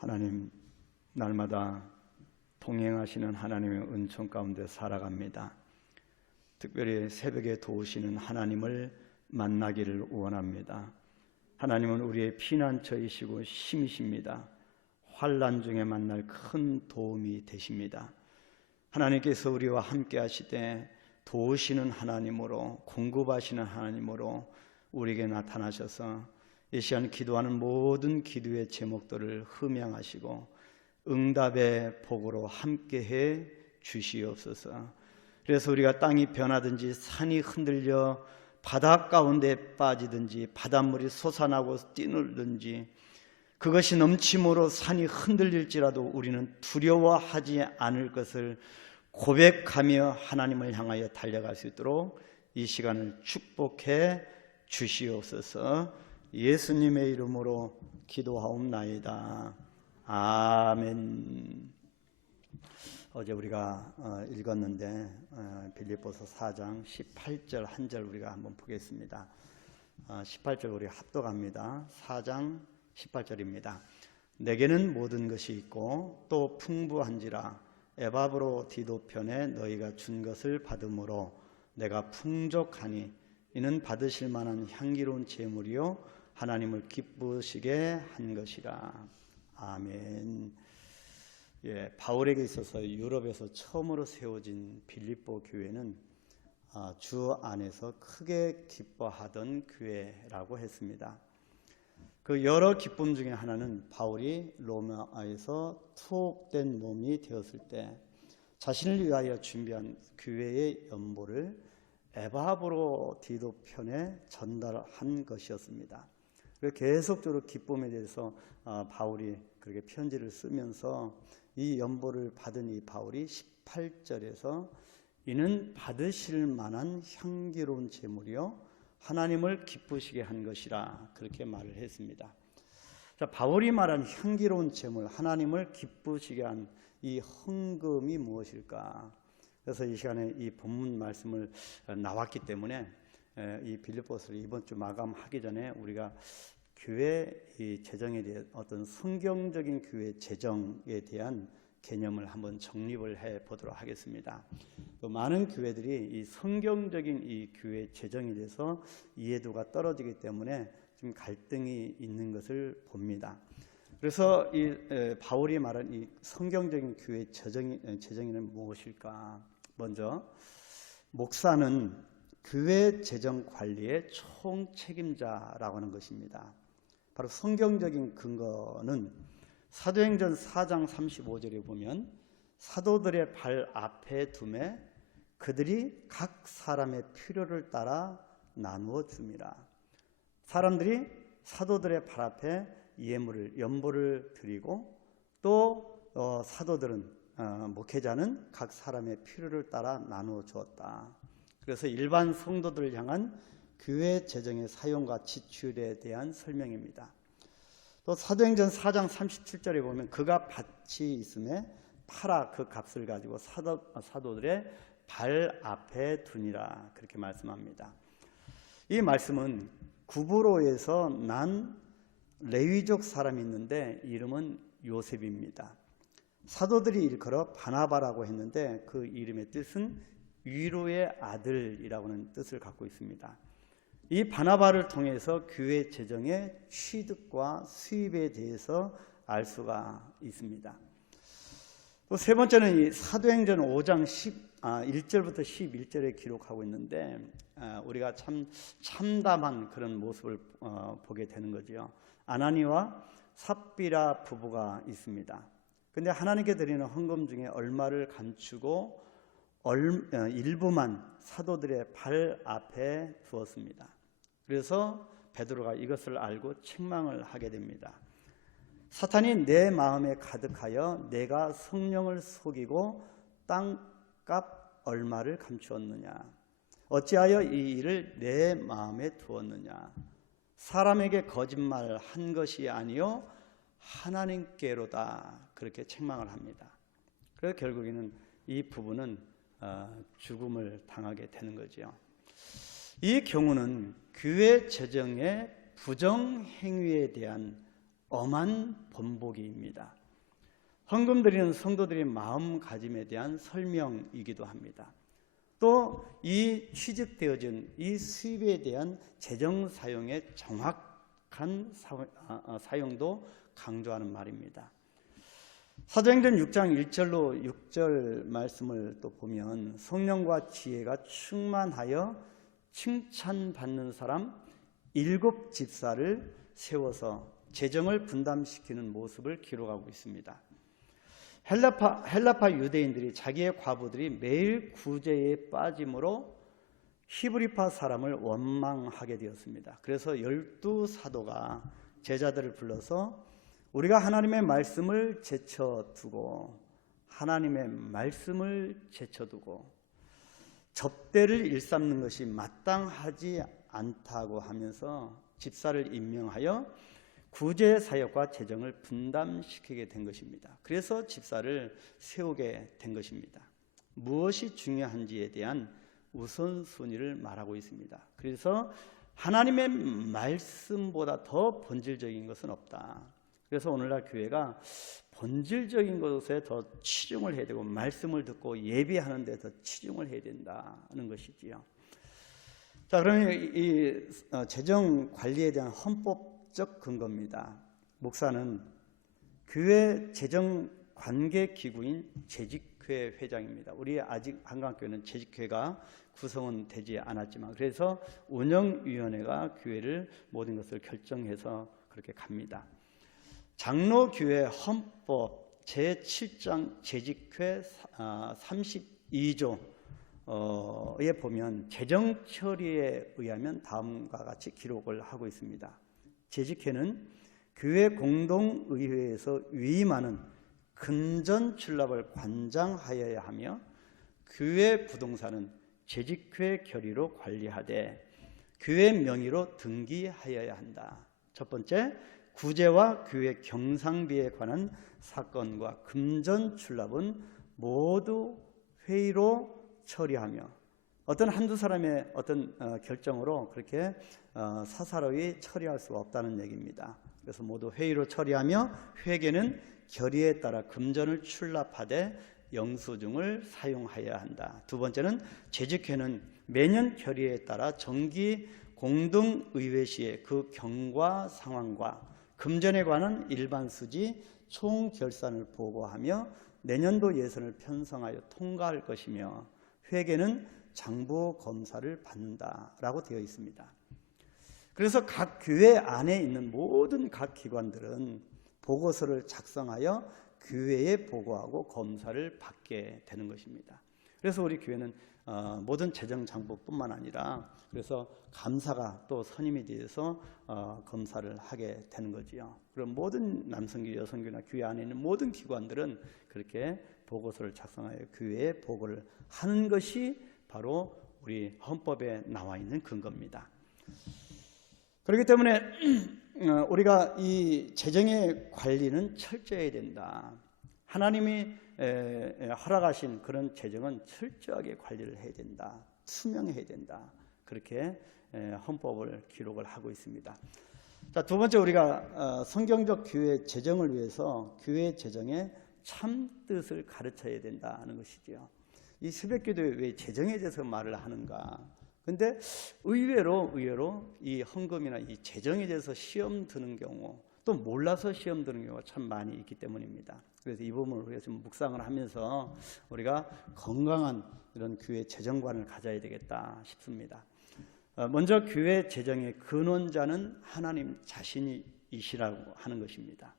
하나님, 날마다 동행하시는 하나님의 은총 가운데 살아갑니다. 특별히 새벽에 도우시는 하나님을 만나기를 원합니다. 하나님은 우리의 피난처이시고 힘이십니다. 환난 중에 만날 큰 도움이 되십니다. 하나님께서 우리와 함께 하시되 도우시는 하나님으로, 공급하시는 하나님으로 우리에게 나타나셔서 이 시간 기도하는 모든 기도의 제목들을 흠양하시고 응답의 복으로 함께해 주시옵소서. 그래서 우리가 땅이 변하든지 산이 흔들려 바다 가운데 빠지든지 바닷물이 솟아나고 뛰놀든지 그것이 넘침으로 산이 흔들릴지라도 우리는 두려워하지 않을 것을 고백하며 하나님을 향하여 달려갈 수 있도록 이 시간을 축복해 주시옵소서. 예수님의 이름으로 기도하옵나이다. 아멘. 어제 우리가 읽었는데 빌립보서 4장 18절 한 절 우리가 한번 보겠습니다. 18절 우리 합독합니다. 4장 18절입니다. 내게는 모든 것이 있고 또 풍부한지라 에바브로 디도편에 너희가 준 것을 받음으로 내가 풍족하니 이는 받으실 만한 향기로운 제물이요 하나님을 기쁘시게 한 것이라. 아멘. 바울에게 있어서 유럽에서 처음으로 세워진 빌립보 교회는 주 안에서 크게 기뻐하던 교회라고 했습니다. 그 여러 기쁨 중에 하나는 바울이 로마에서 투옥된 몸이 되었을 때 자신을 위하여 준비한 교회의 연보를 에바브로 디도편에 전달한 것이었습니다. 계속적으로 기쁨에 대해서 바울이 그렇게 편지를 쓰면서 이 연보를 받은 이 바울이 18절에서 이는 받으실 만한 향기로운 제물이요 하나님을 기쁘시게 한 것이라 그렇게 말을 했습니다. 자, 바울이 말한 향기로운 제물, 하나님을 기쁘시게 한 이 헌금이 무엇일까? 그래서 이 시간에 이 본문 말씀을 나왔기 때문에 이 빌립보서를 이번 주 마감하기 전에 우리가 교회 이 재정에 대해 어떤 성경적인 교회 재정에 대한 개념을 한번 정립을 해 보도록 하겠습니다. 많은 교회들이 이 성경적인 이 교회 재정에 대해서 이해도가 떨어지기 때문에 좀 갈등이 있는 것을 봅니다. 그래서 이 바울이 말한 이 성경적인 교회 재정에는 무엇일까? 먼저 목사는 교회 재정 관리의 총책임자라고 하는 것입니다. 바로 성경적인 근거는 사도행전 4장 35절에 보면 사도들의 발 앞에 두매 그들이 각 사람의 필요를 따라 나누어 줍니다. 사람들이 사도들의 발 앞에 예물을 연보를 드리고 또 사도들은 목회자는 각 사람의 필요를 따라 나누어 주었다. 그래서 일반 성도들을 향한 교회 재정의 사용과 지출에 대한 설명입니다. 또 사도행전 4장 37절에 보면 그가 밭이 있음에 팔아 그 값을 가지고 사도들의 발 앞에 두니라 그렇게 말씀합니다. 이 말씀은 구브로에서 난 레위족 사람이 있는데 이름은 요셉입니다. 사도들이 일컬어 바나바라고 했는데 그 이름의 뜻은 위로의 아들이라고 하는 뜻을 갖고 있습니다. 이 바나바를 통해서 교회 재정의 취득과 수입에 대해서 알 수가 있습니다. 또 세 번째는 이 사도행전 5장 1절부터 11절에 기록하고 있는데 우리가 참담한 그런 모습을 보게 되는 거죠. 아나니와 삽비라 부부가 있습니다. 근데 하나님께 드리는 헌금 중에 얼마를 감추고 일부만 사도들의 발 앞에 두었습니다. 그래서 베드로가 이것을 알고 책망을 하게 됩니다. 사탄이 내 마음에 가득하여 내가 성령을 속이고 땅값 얼마를 감추었느냐? 어찌하여 이 일을 내 마음에 두었느냐? 사람에게 거짓말한 것이 아니요 하나님께로다 그렇게 책망을 합니다. 그래서 결국에는 이 부부는 죽음을 당하게 되는 거죠. 이 경우는 교회 재정의 부정 행위에 대한 엄한 번복이입니다. 헌금 드리는 성도들의 마음가짐에 대한 설명이기도 합니다. 또 이 취득되어진 이 수입에 대한 재정 사용의 정확한 사용도 강조하는 말입니다. 사도행전 6장 1절로 6절 말씀을 또 보면 성령과 지혜가 충만하여 칭찬받는 사람 7집사를 세워서 재정을 분담시키는 모습을 기록하고 있습니다. 헬라파 유대인들이 자기의 과부들이 매일 구제에 빠짐으로 히브리파 사람을 원망하게 되었습니다. 그래서 12사도가 제자들을 불러서 우리가 하나님의 말씀을 제쳐두고 접대를 일삼는 것이 마땅하지 않다고 하면서 집사를 임명하여 구제 사역과 재정을 분담시키게 된 것입니다. 그래서 집사를 세우게 된 것입니다. 무엇이 중요한지에 대한 우선순위를 말하고 있습니다. 그래서 하나님의 말씀보다 더 본질적인 것은 없다. 그래서 오늘날 교회가 본질적인 것에 더 치중을 해야 되고 말씀을 듣고 예배하는 데 더 치중을 해야 된다는 것이지요. 자, 그러면 이 재정 관리에 대한 헌법적 근거입니다. 목사는 교회 재정 관계 기구인 재직회 회장입니다. 우리 아직 한강교회는 재직회가 구성은 되지 않았지만 그래서 운영위원회가 교회를 모든 것을 결정해서 그렇게 갑니다. 장로교회 헌법 제7장 재직회 32조에 보면 재정 처리에 의하면 다음과 같이 기록을 하고 있습니다. 재직회는 교회 공동의회에서 위임하는 금전 출납을 관장하여야 하며 교회 부동산은 재직회 결의로 관리하되 교회 명의로 등기하여야 한다. 첫 번째, 구제와 교회 경상비에 관한 사건과 금전 출납은 모두 회의로 처리하며 어떤 한두 사람의 어떤 결정으로 그렇게 사사로이 처리할 수 없다는 얘기입니다. 그래서 모두 회의로 처리하며 회계는 결의에 따라 금전을 출납하되 영수증을 사용해야 한다. 두 번째는 재직회는 매년 결의에 따라 정기 공동의회 시에 그 경과 상황과 금전에 관한 일반 수지 총 결산을 보고하며 내년도 예산을 편성하여 통과할 것이며 회계는 장부 검사를 받는다라고 되어 있습니다. 그래서 각 교회 안에 있는 모든 각 기관들은 보고서를 작성하여 교회에 보고하고 검사를 받게 되는 것입니다. 그래서 우리 교회는 모든 재정 장부뿐만 아니라 그래서 감사가 또 선임이 되어서 검사를 하게 되는 거지요. 그럼 모든 남성교, 여성교나 교회 안에 있는 모든 기관들은 그렇게 보고서를 작성하여 교회에 보고를 하는 것이 바로 우리 헌법에 나와 있는 근거입니다. 그렇기 때문에 우리가 이 재정의 관리는 철저해야 된다. 하나님이 허락하신 그런 재정은 철저하게 관리를 해야 된다. 투명해야 된다. 그렇게 헌법을 기록을 하고 있습니다. 자, 두 번째 우리가 성경적 교회 재정을 위해서 교회 재정의 참 뜻을 가르쳐야 된다는 것이죠. 이 새벽기도에 왜 재정에 대해서 말을 하는가? 근데 의외로 이 헌금이나 이 재정에 대해서 시험 드는 경우 또 몰라서 시험 드는 경우가 참 많이 있기 때문입니다. 그래서 이 부분을 우리가 좀 묵상을 하면서 우리가 건강한 이런 교회 재정관을 가져야 되겠다 싶습니다. 먼저 교회 재정의 근원자는 하나님 자신이시라고 하는 것입니다.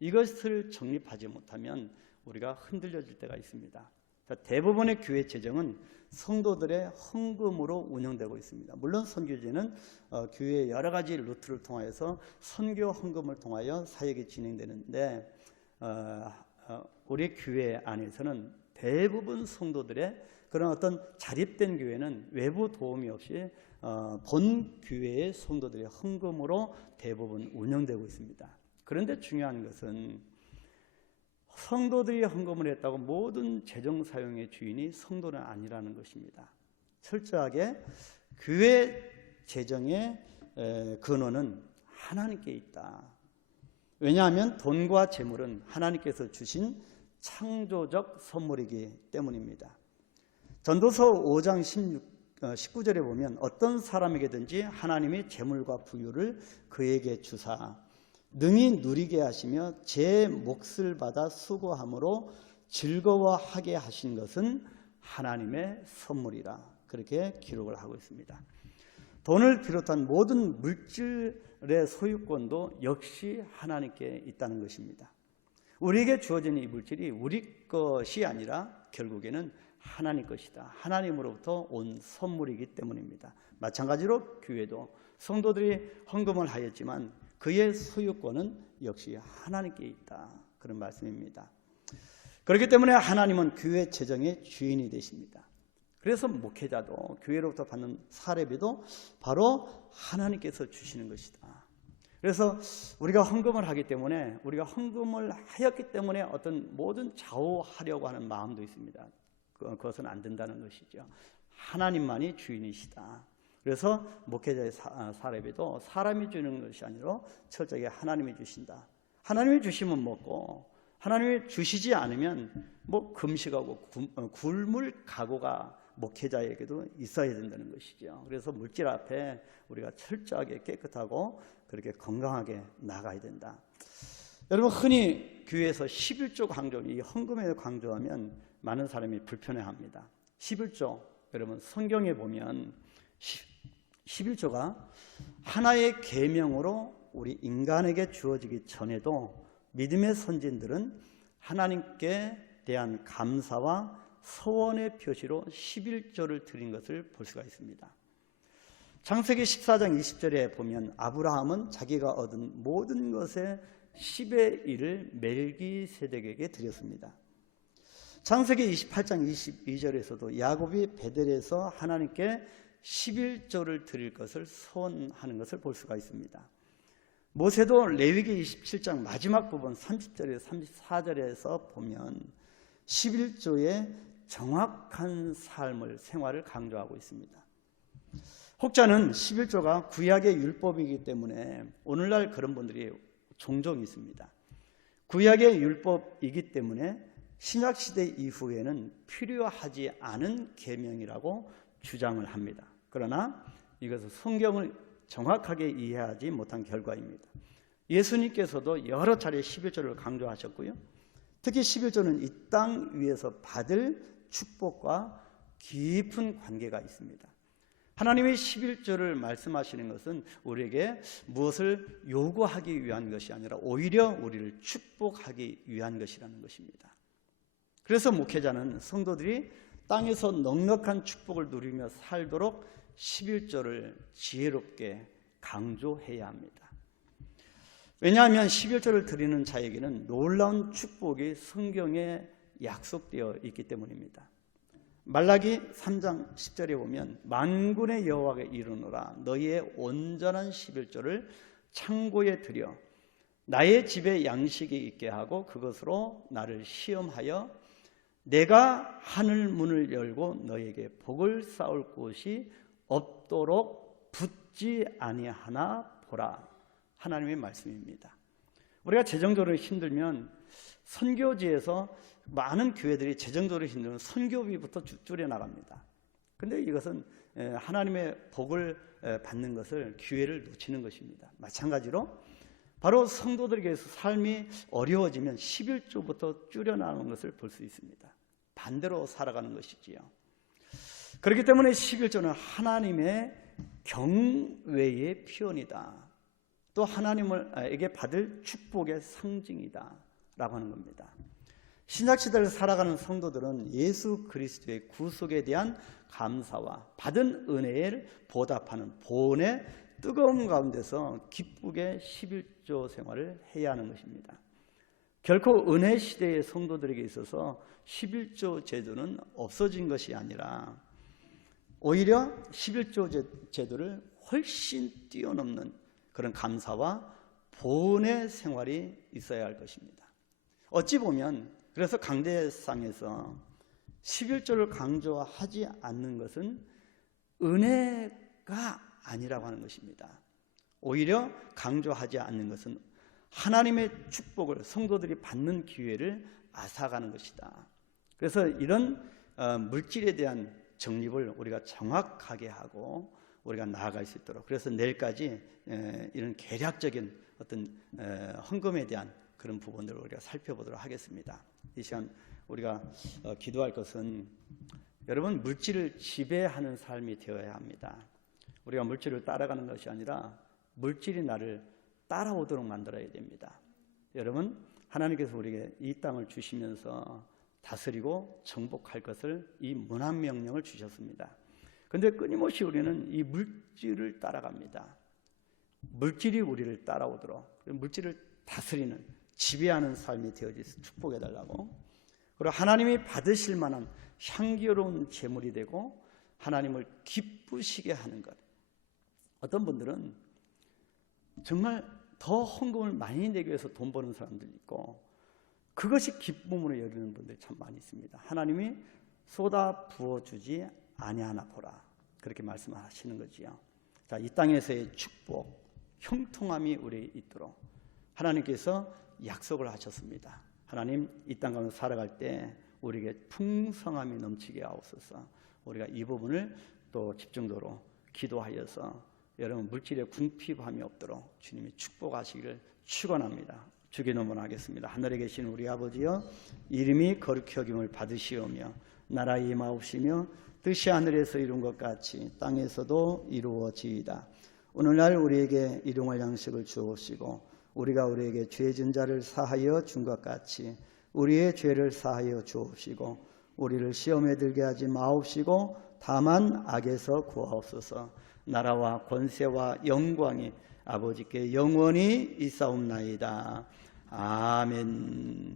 이것을 정립하지 못하면 우리가 흔들려질 때가 있습니다. 대부분의 교회 재정은 성도들의 헌금으로 운영되고 있습니다. 물론 선교제는 교회의 여러 가지 루트를 통하여서 선교 헌금을 통하여 사역이 진행되는데 우리 교회 안에서는 대부분 성도들의 그런 어떤 자립된 교회는 외부 도움이 없이 본 교회의 성도들의 헌금으로 대부분 운영되고 있습니다. 그런데 중요한 것은 성도들이 헌금을 했다고 모든 재정 사용의 주인이 성도는 아니라는 것입니다. 철저하게 교회 재정의 근원은 하나님께 있다. 왜냐하면 돈과 재물은 하나님께서 주신 창조적 선물이기 때문입니다. 전도서 5장 19절에 보면 어떤 사람에게든지 하나님이 재물과 부유를 그에게 주사 능히 누리게 하시며 제 몫을 받아 수고함으로 즐거워하게 하신 것은 하나님의 선물이라, 그렇게 기록을 하고 있습니다. 돈을 비롯한 모든 물질의 소유권도 역시 하나님께 있다는 것입니다. 우리에게 주어진 이 물질이 우리 것이 아니라 결국에는 하나님 것이다. 하나님으로부터 온 선물이기 때문입니다. 마찬가지로 교회도 성도들이 헌금을 하였지만 그의 소유권은 역시 하나님께 있다, 그런 말씀입니다. 그렇기 때문에 하나님은 교회 재정의 주인이 되십니다. 그래서 목회자도 교회로부터 받는 사례비도 바로 하나님께서 주시는 것이다. 그래서 우리가 헌금을 하기 때문에, 우리가 헌금을 하였기 때문에 어떤 모든 좌우하려고 하는 마음도 있습니다. 그것은 안 된다는 것이죠. 하나님만이 주인이시다. 그래서 목회자의 사례비도 사람이 주는 것이 아니라 철저하게 하나님이 주신다. 하나님이 주시면 먹고, 하나님이 주시지 않으면 뭐 금식하고 굶을 각오가 목회자에게도 있어야 된다는 것이죠. 그래서 물질 앞에 우리가 철저하게 깨끗하고 그렇게 건강하게 나가야 된다. 여러분, 흔히 교회에서 11조 강조, 이 헌금에 강조하면 많은 사람이 불편해합니다. 11조, 여러분 성경에 보면 11조가 하나의 계명으로 우리 인간에게 주어지기 전에도 믿음의 선진들은 하나님께 대한 감사와 서원의 표시로 11조를 드린 것을 볼 수가 있습니다. 창세기 14장 20절에 보면 아브라함은 자기가 얻은 모든 것의 10의 1을 멜기세덱에게 드렸습니다. 창세기 28장 22절에서도 야곱이 베델에서 하나님께 11조를 드릴 것을 서원하는 것을 볼 수가 있습니다. 모세도 레위기 27장 마지막 부분 30절에서 34절에서 보면 11조의 정확한 삶을, 생활을 강조하고 있습니다. 혹자는 11조가 구약의 율법이기 때문에 오늘날 그런 분들이 종종 있습니다. 구약의 율법이기 때문에 신약시대 이후에는 필요하지 않은 계명이라고 주장을 합니다. 그러나 이것은 성경을 정확하게 이해하지 못한 결과입니다. 예수님께서도 여러 차례 11조를 강조하셨고요. 특히 11조는 이 땅 위에서 받을 축복과 깊은 관계가 있습니다. 하나님이 11조를 말씀하시는 것은 우리에게 무엇을 요구하기 위한 것이 아니라 오히려 우리를 축복하기 위한 것이라는 것입니다. 그래서 목회자는 성도들이 땅에서 넉넉한 축복을 누리며 살도록 11조를 지혜롭게 강조해야 합니다. 왜냐하면 11조를 드리는 자에게는 놀라운 축복이 성경에 약속되어 있기 때문입니다. 말라기 3장 10절에 보면 만군의 여호와께 이르노라 너희의 온전한 11조를 창고에 들여 나의 집에 양식이 있게 하고 그것으로 나를 시험하여 내가 하늘 문을 열고 너에게 복을 쌓을 곳이 없도록 붙지 아니하나 보라. 하나님의 말씀입니다. 우리가 재정적으로 힘들면 선교지에서 많은 교회들이 재정적으로 힘들면 선교비부터 줄여나갑니다. 그런데 이것은 하나님의 복을 받는 것을, 기회를 놓치는 것입니다. 마찬가지로 바로 성도들에게서 삶이 어려워지면 11조부터 줄여나가는 것을 볼 수 있습니다. 반대로 살아가는 것이지요. 그렇기 때문에 11조는 하나님의 경외의 표현이다. 또 하나님에게 받을 축복의 상징이다 라고 하는 겁니다. 신약시대를 살아가는 성도들은 예수 그리스도의 구속에 대한 감사와 받은 은혜를 보답하는 보온의 뜨거운 가운데서 기쁘게 11조 생활을 해야 하는 것입니다. 결코 은혜 시대의 성도들에게 있어서 11조 제도는 없어진 것이 아니라 오히려 11조 제도를 훨씬 뛰어넘는 그런 감사와 보온의 생활이 있어야 할 것입니다. 어찌 보면 그래서 강대상에서 11조를 강조하지 않는 것은 은혜가 아니라고 하는 것입니다. 오히려 강조하지 않는 것은 하나님의 축복을 성도들이 받는 기회를 앗아가는 것이다. 그래서 이런 물질에 대한 정립을 우리가 정확하게 하고 우리가 나아갈 수 있도록, 그래서 내일까지 이런 계략적인 어떤 헌금에 대한 그런 부분들을 우리가 살펴보도록 하겠습니다. 이 시간 우리가 기도할 것은, 여러분, 물질을 지배하는 삶이 되어야 합니다. 우리가 물질을 따라가는 것이 아니라 물질이 나를 따라오도록 만들어야 됩니다. 여러분, 하나님께서 우리에게 이 땅을 주시면서 다스리고 정복할 것을, 이 문안명령을 주셨습니다. 그런데 끊임없이 우리는 이 물질을 따라갑니다. 물질이 우리를 따라오도록, 물질을 다스리는, 지배하는 삶이 되어져서 축복해달라고, 그리고 하나님이 받으실 만한 향기로운 제물이 되고 하나님을 기쁘시게 하는 것. 어떤 분들은 정말 더 헌금을 많이 내기 위해서 돈 버는 사람들이 있고, 그것이 기쁨으로 여기는 분들이 참 많이 있습니다. 하나님이 쏟아 부어주지 아니하나 보라, 그렇게 말씀하시는 거지요. 자, 이 땅에서의 축복, 형통함이 우리에 있도록 하나님께서 약속을 하셨습니다. 하나님, 이 땅 가운데 살아갈 때 우리에게 풍성함이 넘치게 하옵소서. 우리가 이 부분을 또 집중적으로 기도하여서 여러분 물질의 궁핍함이 없도록 주님이 축복하시기를 축원합니다. 주기도문 하겠습니다. 하늘에 계신 우리 아버지여, 이름이 거룩히 여김을 받으시오며 나라에 임하옵시며 뜻이 하늘에서 이룬 것 같이 땅에서도 이루어지이다. 오늘날 우리에게 일용할 양식을 주옵시고 우리가 우리에게 죄 진 자를 사하여 준 것 같이 우리의 죄를 사하여 주옵시고 우리를 시험에 들게 하지 마옵시고 다만 악에서 구하옵소서. 나라와 권세와 영광이 아버지께 영원히 있사옵나이다. 아멘.